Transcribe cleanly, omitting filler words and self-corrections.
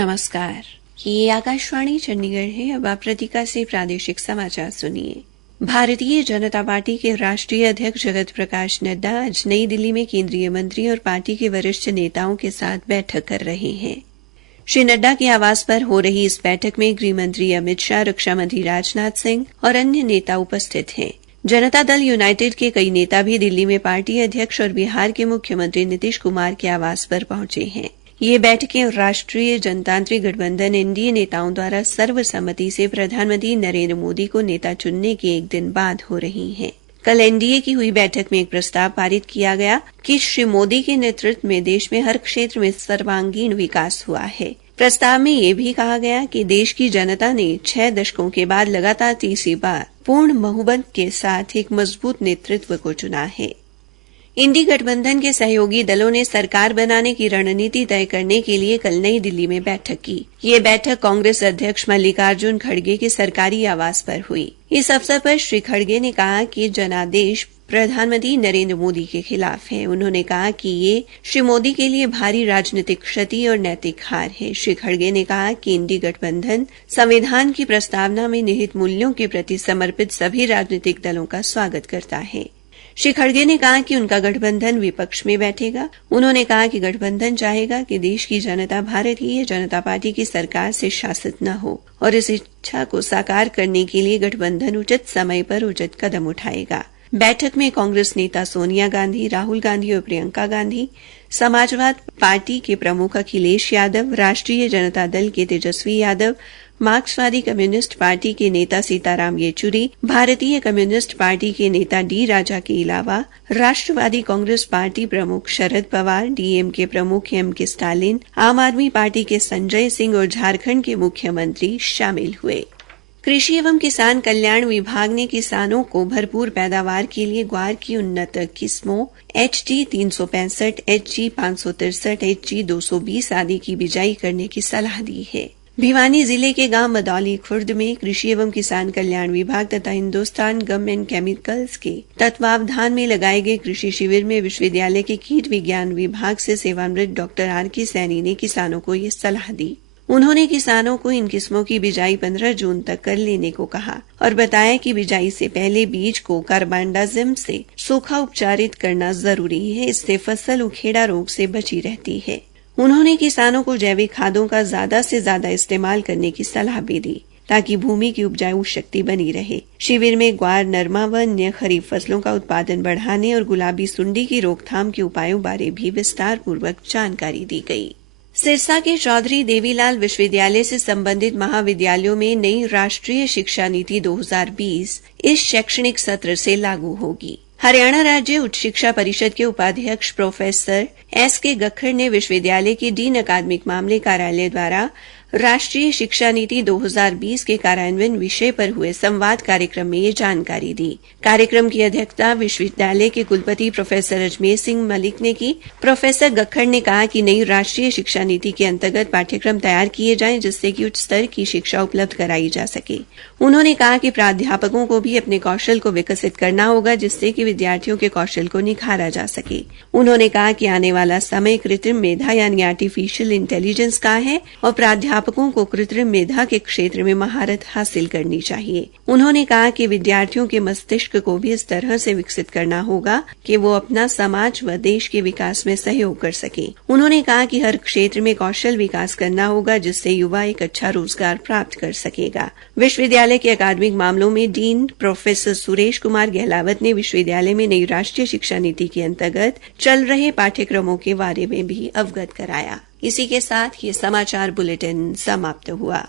नमस्कार, ये आकाशवाणी चंडीगढ़ है। अब आप प्रतिका से प्रादेशिक समाचार सुनिए। भारतीय जनता पार्टी के राष्ट्रीय अध्यक्ष जगत प्रकाश नड्डा आज नई दिल्ली में केंद्रीय मंत्री और पार्टी के वरिष्ठ नेताओं के साथ बैठक कर रहे हैं। श्री नड्डा के आवास पर हो रही इस बैठक में गृह मंत्री अमित शाह, रक्षा मंत्री राजनाथ सिंह और अन्य नेता उपस्थित हैं। जनता दल यूनाइटेड के कई नेता भी दिल्ली में पार्टी अध्यक्ष और बिहार के मुख्यमंत्री नीतीश कुमार के आवास पर पहुंचे हैं। ये बैठकें राष्ट्रीय जनतांत्रिक गठबंधन एनडीए नेताओं द्वारा सर्वसम्मति से प्रधानमंत्री नरेंद्र मोदी को नेता चुनने के एक दिन बाद हो रही हैं। कल एनडीए की हुई बैठक में एक प्रस्ताव पारित किया गया कि श्री मोदी के नेतृत्व में देश में हर क्षेत्र में सर्वांगीण विकास हुआ है। प्रस्ताव में यह भी कहा गया कि देश की जनता ने 6 दशकों के बाद लगातार तीसरी बार पूर्ण बहुमत के साथ एक मजबूत नेतृत्व को चुना है। इंडी गठबंधन के सहयोगी दलों ने सरकार बनाने की रणनीति तय करने के लिए कल नई दिल्ली में बैठक की। ये बैठक कांग्रेस अध्यक्ष मल्लिकार्जुन खड़गे के सरकारी आवास पर हुई। इस अवसर पर श्री खड़गे ने कहा कि जनादेश प्रधानमंत्री नरेंद्र मोदी के खिलाफ है। उन्होंने कहा कि ये श्री मोदी के लिए भारी राजनीतिक क्षति और नैतिक हार है। श्री खड़गे ने कहा कि इंडी गठबंधन संविधान की प्रस्तावना में निहित मूल्यों के प्रति समर्पित सभी राजनीतिक दलों का स्वागत करता है। श्री खड़गे ने कहा कि उनका गठबंधन विपक्ष में बैठेगा। उन्होंने कहा कि गठबंधन चाहेगा कि देश की जनता भारतीय जनता पार्टी की सरकार से शासित न हो और इस इच्छा को साकार करने के लिए गठबंधन उचित समय पर उचित कदम उठाएगा। बैठक में कांग्रेस नेता सोनिया गांधी, राहुल गांधी और प्रियंका गांधी, समाजवाद पार्टी के प्रमुख अखिलेश यादव, राष्ट्रीय जनता दल के तेजस्वी यादव, मार्क्सवादी कम्युनिस्ट पार्टी के नेता सीताराम येचुरी, भारतीय कम्युनिस्ट पार्टी के नेता डी राजा के अलावा राष्ट्रवादी कांग्रेस पार्टी प्रमुख शरद पवार, डीएमके प्रमुख एमके स्टालिन, आम आदमी पार्टी के संजय सिंह और झारखंड के मुख्यमंत्री शामिल हुए। कृषि एवं किसान कल्याण विभाग ने किसानों को भरपूर पैदावार के लिए ग्वार की उन्नत किस्मों HG 365, HG 563, HG 220 आदि की बिजाई करने की सलाह दी है। भिवानी जिले के गांव मदौली खुर्द में कृषि एवं किसान कल्याण विभाग तथा हिंदुस्तान गम एंड केमिकल्स के तत्वावधान में लगाए गए कृषि शिविर में विश्वविद्यालय के कीट विज्ञान विभाग से सेवानिवृत्त डॉक्टर आर.के. सैनी ने किसानों को ये सलाह दी। उन्होंने किसानों को इन किस्मों की बिजाई 15 जून तक कर लेने को कहा और बताया कि बिजाई से पहले बीज को कार्बानडाजिम से सूखा उपचारित करना जरूरी है। इससे फसल उखेड़ा रोग से बची रहती है। उन्होंने किसानों को जैविक खादों का ज्यादा से ज्यादा इस्तेमाल करने की सलाह भी दी ताकि भूमि की उपजाऊ शक्ति बनी रहे। शिविर में ग्वार, नरमा व अन्य खरीफ फसलों का उत्पादन बढ़ाने और गुलाबी सुंडी की रोकथाम के उपायों बारे भी विस्तार पूर्वक जानकारी दी गई। सिरसा के चौधरी देवीलाल विश्वविद्यालय से संबंधित महाविद्यालयों में नई राष्ट्रीय शिक्षा नीति 2020 इस शैक्षणिक सत्र से लागू होगी। हरियाणा राज्य उच्च शिक्षा परिषद के उपाध्यक्ष प्रोफेसर S.K. गखड़ ने विश्वविद्यालय के डीन अकादमिक मामले कार्यालय द्वारा राष्ट्रीय शिक्षा नीति 2020 के कार्यान्वयन विषय पर हुए संवाद कार्यक्रम में ये जानकारी दी। कार्यक्रम की अध्यक्षता विश्वविद्यालय के कुलपति प्रोफेसर अजमेर सिंह मलिक ने की। प्रोफेसर गखड़ ने कहा कि नई राष्ट्रीय शिक्षा नीति के अंतर्गत पाठ्यक्रम तैयार किए जाएं जिससे कि उच्च स्तर की शिक्षा उपलब्ध कराई जा सके। उन्होंने कहा कि प्राध्यापकों को भी अपने कौशल को विकसित करना होगा जिससे कि विद्यार्थियों के कौशल को निखारा जा सके। उन्होंने कहा कि आने वाला समय कृत्रिम मेधा यानी आर्टिफिशियल इंटेलिजेंस का है और प्राध्यापकों को कृत्रिम मेधा के क्षेत्र में महारत हासिल करनी चाहिए। उन्होंने कहा कि विद्यार्थियों के मस्तिष्क को भी इस तरह से विकसित करना होगा कि वो अपना समाज व देश के विकास में सहयोग कर सके। उन्होंने कहा कि हर क्षेत्र में कौशल विकास करना होगा जिससे युवा एक अच्छा रोजगार प्राप्त कर सकेगा। विश्वविद्यालय के अकादमिक मामलों में डीन प्रोफेसर सुरेश कुमार गहलावत ने विश्वविद्यालय में नई राष्ट्रीय शिक्षा नीति के अंतर्गत चल रहे पाठ्यक्रमों के बारे में भी अवगत कराया। इसी के साथ ये समाचार बुलेटिन समाप्त हुआ।